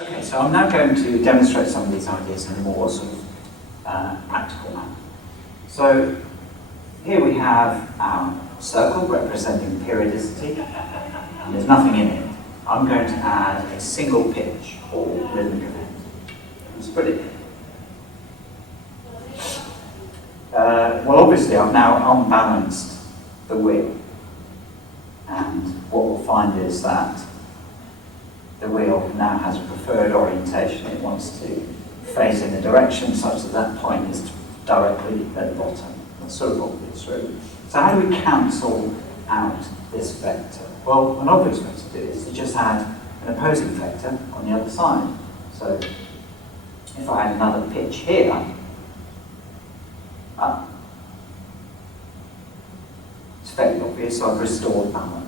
Okay, so I'm now going to demonstrate some of these ideas in a more sort of practical manner. So here we have our circle representing periodicity, and there's nothing in it. I'm going to add a single pitch or rhythmic event. Let's put it in. Well, obviously I've now unbalanced the wheel, and what we'll find is that the wheel now has a preferred orientation. It wants to face in a direction such that that point is directly at the bottom. That's sort of obvious, really. So how do we cancel out this vector? Well, an obvious way to do it is to just add an opposing vector on the other side. So if I add another pitch here, up, it's fairly obvious, so I've restored balance.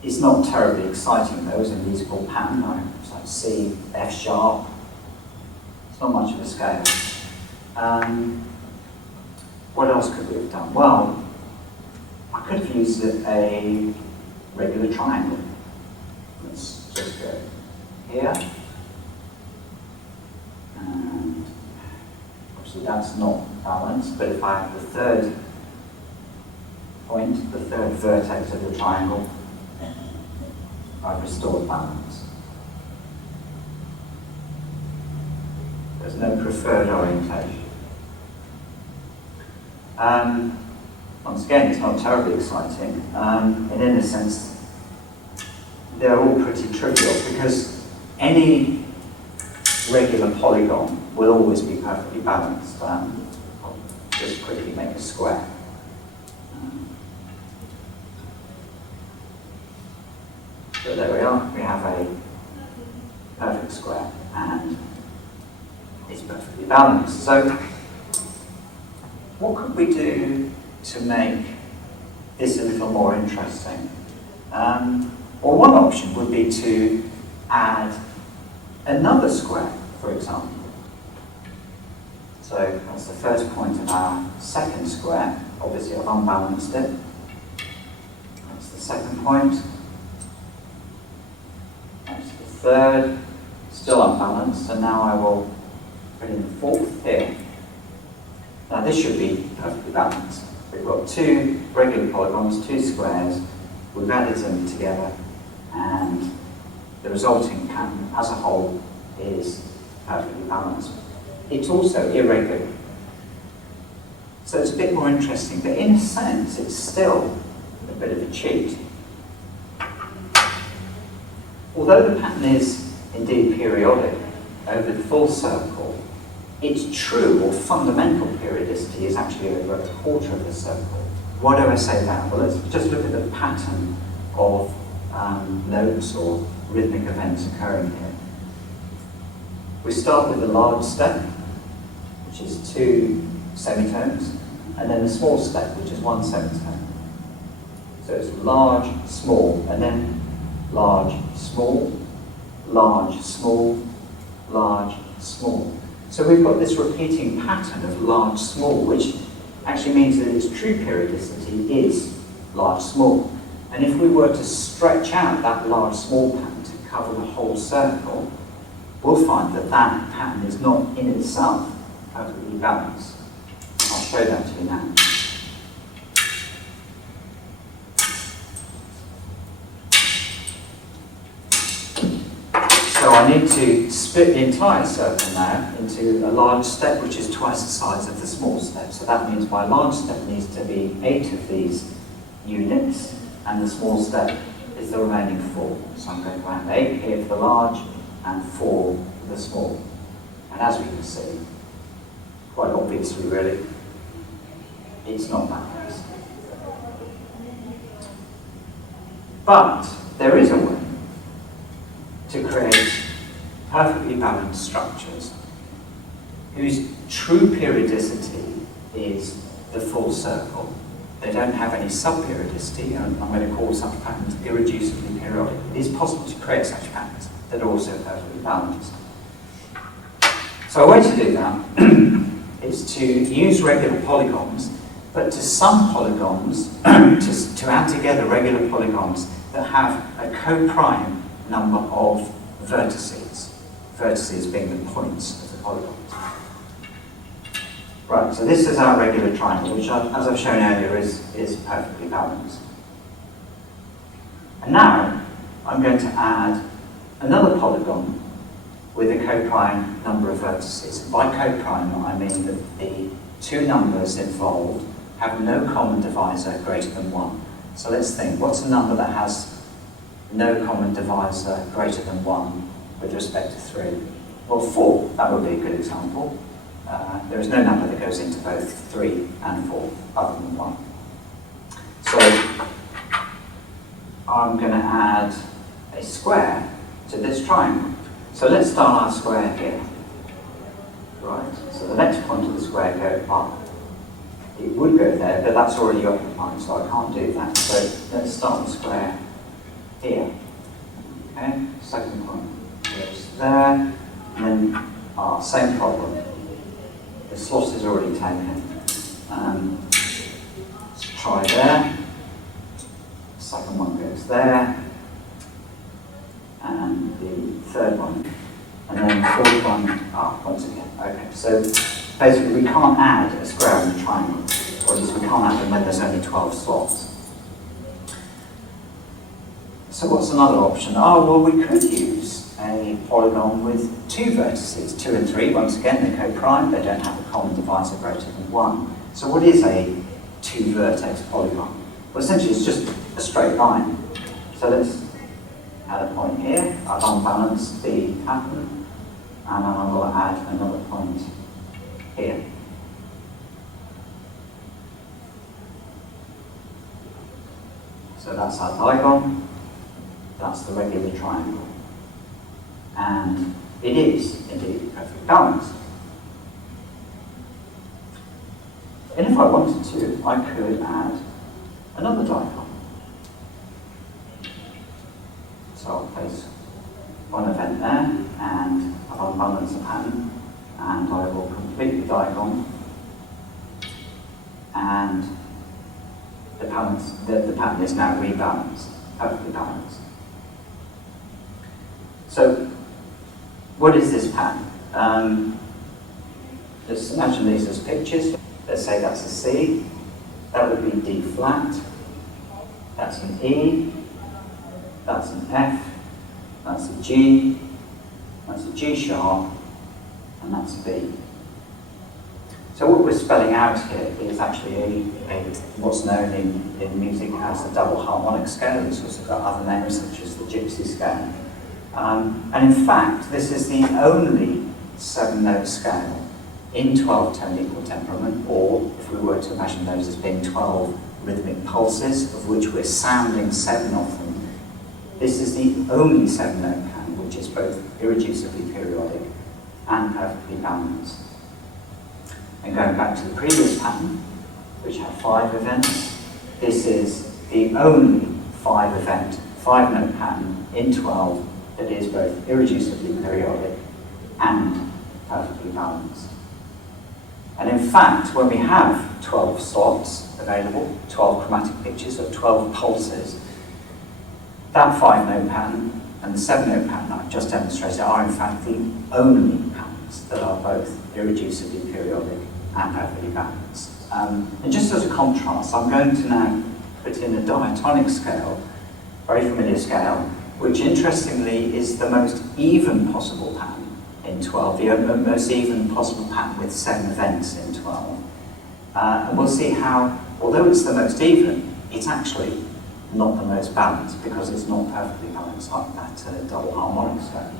It's not terribly exciting though, as a musical pattern. It's like C, F sharp. It's not much of a scale. What else could we have done? Well, I could have used a regular triangle. Let's just go here. And obviously that's not balanced, but if I have the third point, the third vertex of the triangle, I've restored balance. There's no preferred orientation. Once again, it's not terribly exciting, and in a sense, they're all pretty trivial because any regular polygon will always be perfectly balanced. I'll just quickly make a square. So there we are, we have a perfect square and it's perfectly balanced. So what could we do to make this a little more interesting? Well, one option would be to add another square, for example. So that's the first point of our second square. Obviously I've unbalanced it. That's the second point. That's the third, still unbalanced, and now I will put in the fourth here. Now this should be perfectly balanced. We've got two regular polygons, two squares, we've added them together, and the resulting pattern as a whole is perfectly balanced. It's also irregular. So it's a bit more interesting, but in a sense it's still a bit of a cheat. Although the pattern is indeed periodic over the full circle, its true or fundamental periodicity is actually over a quarter of the circle. Why do I say that? Well, let's just look at the pattern of notes or rhythmic events occurring here. We start with the large step, which is 2 semitones, and then the small step, which is 1 semitone. So it's large, small, and then large, small, large, small, large, small. So we've got this repeating pattern of large, small, which actually means that its true periodicity is large, small. And if we were to stretch out that large, small pattern to cover the whole circle, we'll find that that pattern is not in itself perfectly balanced. I'll show that to you now. So I need to split the entire circle now into a large step, which is twice the size of the small step. So that means my large step needs to be 8 of these units, and the small step is the remaining 4. So I'm going to add 8 here for the large and 4 for the small. And as we can see, quite obviously really, it's not balanced. But there is a way to create perfectly balanced structures whose true periodicity is the full circle. They don't have any sub-periodicity, and I'm going to call such patterns irreducibly periodic. It is possible to create such patterns that are also perfectly balanced. So a way to do that is to use regular polygons, but to some polygons, to add together regular polygons that have a co-prime number of vertices, vertices being the points of the polygon. Right, so this is our regular triangle, which, as I've shown earlier, is perfectly balanced. And now I'm going to add another polygon with a coprime number of vertices. By coprime, I mean that the two numbers involved have no common divisor greater than 1. So let's think, what's a number that has no common divisor greater than 1 with respect to 3? Well, 4, that would be a good example. There is no number that goes into both 3 and 4 other than 1. So I'm going to add a square to this triangle. So let's start our square here. Right, so the next point of the square go up. It would go there, but that's already occupied, so I can't do that. So let's start the square here. Okay, second point goes there, and then same problem. The slot is already taken. Let's try there. Second one goes there, and the third one, and then the fourth one once again. Okay, so basically we can't add a square and a triangle, or at least we can't add them when there's only 12 slots. So what's another option? Oh, well, we could use a polygon with 2 vertices, 2 and 3. Once again, they co-prime, they don't have a common divisor greater than 1. So what is a 2-vertex polygon? Well, essentially it's just a straight line. So let's add a point here. I've unbalanced the pattern, and I will add another point here. So that's our diagon, that's the regular triangle. And it is indeed perfectly balanced. And if I wanted to, I could add another diagon. So I'll place one event there, and I'll unbalance the pattern, and I will complete the diagon, and the pattern is now rebalanced, perfectly balanced. So, what is this pattern? Let's imagine these as pictures. Let's say that's a C, that would be D flat, that's an E, that's an F, that's a G, that's a G sharp, and that's a B. So what we're spelling out here is actually what's known in music as the double harmonic scale. It's also got other names such as the gypsy scale. And in fact, this is the only 7-note scale in 12-tone equal temperament, or if we were to imagine those as being 12 rhythmic pulses, of which we're sounding 7 of them. This is the only 7-note pattern which is both irreducibly periodic and perfectly balanced. And going back to the previous pattern, which had 5 events, this is the only 5-event, 5-note pattern in 12 that is both irreducibly periodic and perfectly balanced. And in fact, when we have 12 slots available, 12 chromatic pictures of 12 pulses, that 5-note pattern and the 7-note pattern I've just demonstrated are in fact the only patterns that are both irreducibly periodic and perfectly balanced. And just as a contrast, I'm going to now put in a diatonic scale, very familiar scale, which interestingly is the most even possible pattern in 12, the most even possible pattern with 7 events in 12. And we'll see how, although it's the most even, it's actually not the most balanced because it's not perfectly balanced like that double harmonic scale.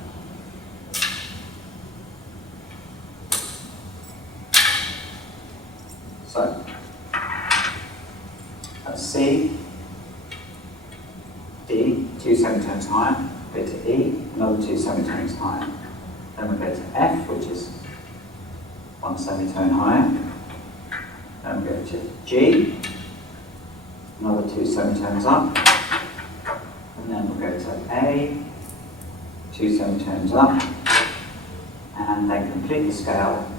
So, that's C, D, 2 semitones higher, go to E, another 2 semitones higher. Then we go to F, which is 1 semitone higher. Then we go to G, another 2 semitones up. And then we'll go to A, 2 semitones up. And then complete the scale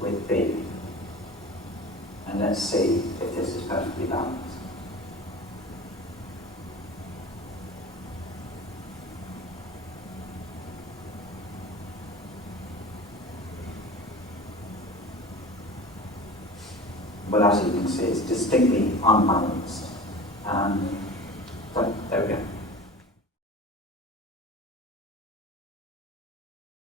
with B. And let's see if this is perfectly balanced. But as you can see, it's distinctly unbalanced. But